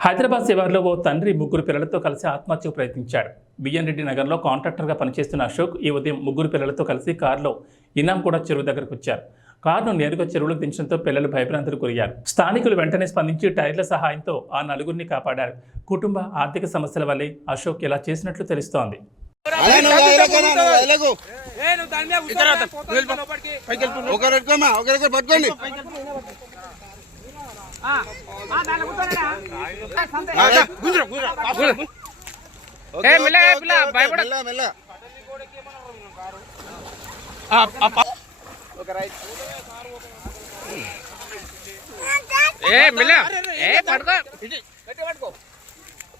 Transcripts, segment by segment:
హైదరాబాద్ శివార్లో ఓ తండ్రి ముగ్గురు పిల్లలతో కలిసి ఆత్మహత్యకు ప్రయత్నించాడు. బిఎన్ రెడ్డి నగర్లో కాంట్రాక్టర్గా పనిచేస్తున్న అశోక్ ఈ ఉదయం ముగ్గురు పిల్లలతో కలిసి కారులో ఇనాంగూడ చెరువు దగ్గరకు వచ్చారు. కారును నేరుగా చెరువులకు దించడంతో పిల్లలు భయభ్రాంతులకు గురయ్యారు. స్థానికులు వెంటనే స్పందించి టైర్ల సహాయంతో ఆ నలుగురిని కాపాడారు. కుటుంబ ఆర్థిక సమస్యల వల్లే అశోక్ ఇలా చేసినట్లు తెలుస్తోంది.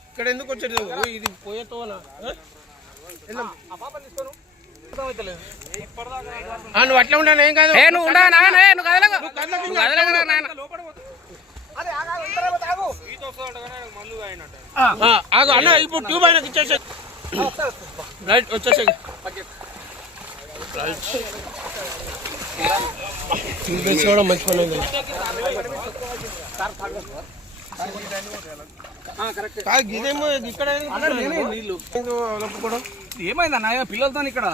ఇక్కడ ఎందుకు వచ్చాడు ఇది పోయేతో నువ్వు అట్లా ఉన్నాను ఏం కాదు అన్న ఇప్పుడు ట్యూబ్ అయినా ఇచ్చేసే రైట్ వచ్చేసే ట్యూబ్ వేసుకోవడం మంచి పని ఇదేమో ఇక్కడ నీళ్ళు ఏమైందన్నా పిల్లలతో ఇక్కడ